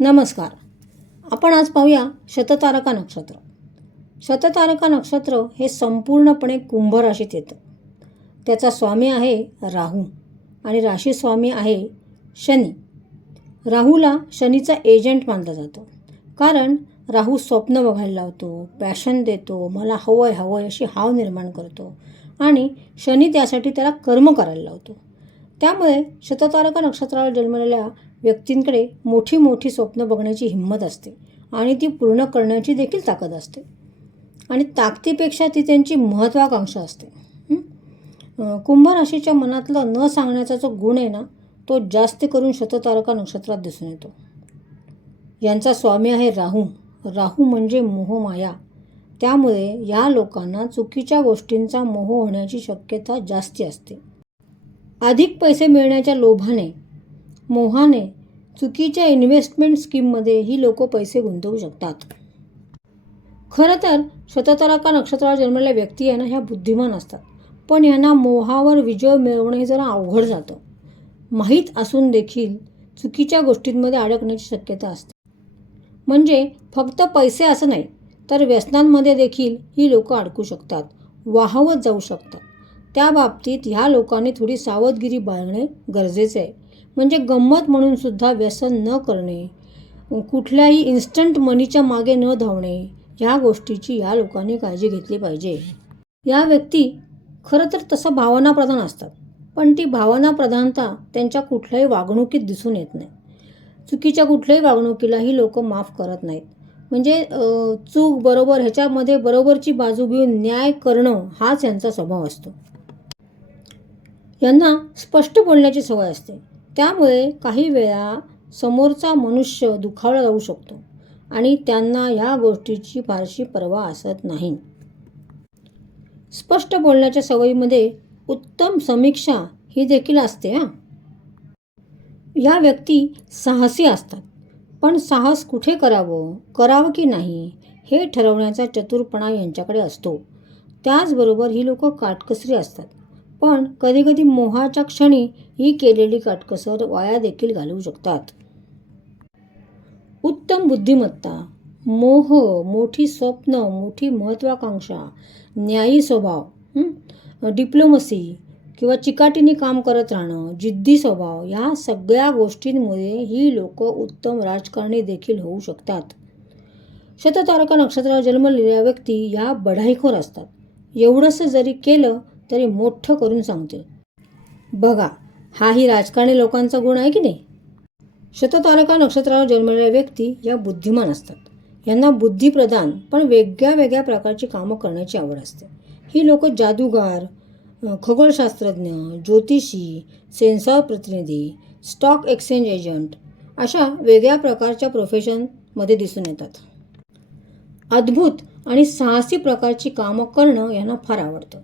नमस्कार. आपण आज पाहूया शततारका नक्षत्र. शततारका नक्षत्र हे संपूर्णपणे कुंभ राशीत येतं. त्याचा स्वामी आहे राहू आणि राशी स्वामी आहे शनी. राहूला शनीचा एजंट मानलं जातं. कारण राहू स्वप्न बघायला लावतो पॅशन देतो मला हवंय हवंय अशी हाव निर्माण करतो आणि शनी त्यासाठी त्याला कर्म करायला लावतो. त्यामुळे शततारका नक्षत्रावर जन्मलेल्या व्यक्तींकडे मोठी मोठी स्वप्न बघण्याची हिंमत असते आणि ती पूर्ण करण्याची देखील ताकद असते. आणि ताकदीपेक्षा ती त्यांची महत्त्वाकांक्षा असते. कुंभराशीच्या कुंभ राशीच्या मनातलं न सांगण्याचा जो गुण आहे ना तो जास्त करून शततारका नक्षत्रात दिसून येतो. यांचा स्वामी आहे राहू. राहू म्हणजे मोहमाया त्यामुळे या लोकांना चुकीच्या गोष्टींचा मोह होण्याची शक्यता जास्ती असते. अधिक पैसे मिळण्याच्या लोभाने मोहाने चुकीच्या इन्व्हेस्टमेंट स्कीममध्ये ही लोक पैसे गुंतवू शकतात. खरं तर शततारका नक्षत्रावर जन्मलेल्या व्यक्ती यांना ह्या बुद्धिमान असतात. पण यांना मोहावर विजय मिळवणं हे जरा अवघड जातं. माहीत असून देखील चुकीच्या गोष्टींमध्ये अडकण्याची शक्यता असते. म्हणजे फक्त पैसे असं नाही तर व्यसनांमध्ये देखील ही लोक अडकू शकतात वाहवत जाऊ शकतात. त्या बाबतीत ह्या लोकांनी थोडी सावधगिरी बाळगणे गरजेचे आहे. म्हणजे गंमत म्हणून सुद्धा व्यसन न करणे कुठल्याही इन्स्टंट मनीच्या मागे न धावणे ह्या गोष्टीची या लोकांनी काळजी घेतली पाहिजे. या व्यक्ती खरं तर तसं भावनाप्रधान असतात पण ती भावनाप्रधानता त्यांच्या कुठल्याही वागणुकीत दिसून येत नाही. चुकीच्या कुठल्याही वागणुकीला ही लोक माफ करत नाहीत. म्हणजे चूक बरोबर ह्याच्यामध्ये बरोबरची बाजू घेऊन न्याय करणं हाच यांचा स्वभाव असतो. यांना स्पष्ट बोलण्याची सवय असते. त्यामुळे काही वेळा समोरचा मनुष्य दुखावला जाऊ शकतो आणि त्यांना ह्या गोष्टीची फारशी पर्वा असत नाही. स्पष्ट बोलण्याच्या सवयीमध्ये उत्तम समीक्षा ही देखील असते हां. या व्यक्ती साहसी असतात पण साहस कुठे करावं करावं की नाही हे ठरवण्याचा चतुरपणा यांच्याकडे असतो. त्याचबरोबर ही लोक काटकसरी असतात पण कधीकधी मोहाच्या क्षणी ही केलेली काटकसर वाया देखील घालवू शकतात. उत्तम बुद्धिमत्ता मोह मोठी स्वप्न मोठी महत्त्वाकांक्षा न्यायी स्वभाव डिप्लोमसी किंवा चिकाटीने काम करत राहणं जिद्दी स्वभाव या सगळ्या गोष्टींमुळे ही लोक उत्तम राजकारणी देखील होऊ शकतात. शततारका नक्षत्रावर जन्मलेल्या व्यक्ती या बढाईखोर असतात. एवढंसं जरी केलं तरी मोठं करून सांगते. बघा हाही राजकारणी लोकांचा गुण आहे की नाही? शततारका नक्षत्रावर जन्मलेल्या व्यक्ती या बुद्धिमान असतात. यांना बुद्धिप्रदान पण वेगळ्या वेगळ्या प्रकारची कामं करण्याची आवड असते. ही लोक जादूगार खगोलशास्त्रज्ञ ज्योतिषी सेन्सॉर प्रतिनिधी स्टॉक एक्सचेंज एजंट अशा वेगळ्या प्रकारच्या प्रोफेशनमध्ये दिसून येतात. अद्भुत आणि साहसी प्रकारची कामं करणं यांना फार आवडतं.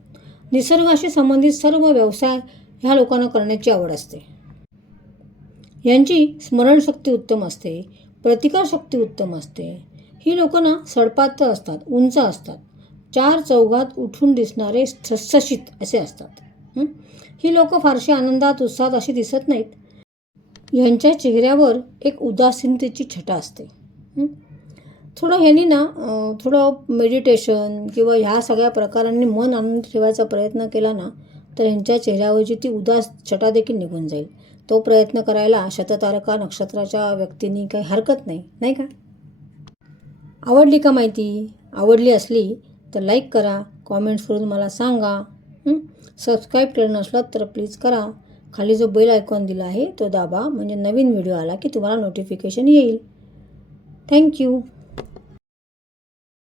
निसर्गाशी संबंधित सर्व व्यवसाय ह्या लोकांना करण्याची आवड असते. यांची स्मरणशक्ती उत्तम असते प्रतिकारशक्ती उत्तम असते. ही लोकांना सडपात्र असतात उंच असतात. चार चौघात उठून दिसणारे ठसठशीत असे असतात. ही? लोक फारशी आनंदात उत्साहात अशी दिसत नाहीत. यांच्या चेहऱ्यावर एक उदासीनतेची छटा असते. थोडं ह्यांनी ना थोडं मेडिटेशन किंवा ह्या सगळ्या प्रकारांनी मन आनंद ठेवायचा प्रयत्न केला ना तर ह्यांच्या चेहऱ्यावरची ती उदास छटा देखील निघून जाईल. तो प्रयत्न करायला शततारका नक्षत्राच्या व्यक्तींनी काही हरकत नाही नाही का? आवडली का माहिती? आवडली असली तर लाईक करा कॉमेंट्स करून मला सांगा. सबस्क्राईब केलं नसलं तर प्लीज करा. खाली जो बेल आयकॉन दिला आहे तो दाबा म्हणजे नवीन व्हिडिओ आला की तुम्हाला नोटिफिकेशन येईल. थँक्यू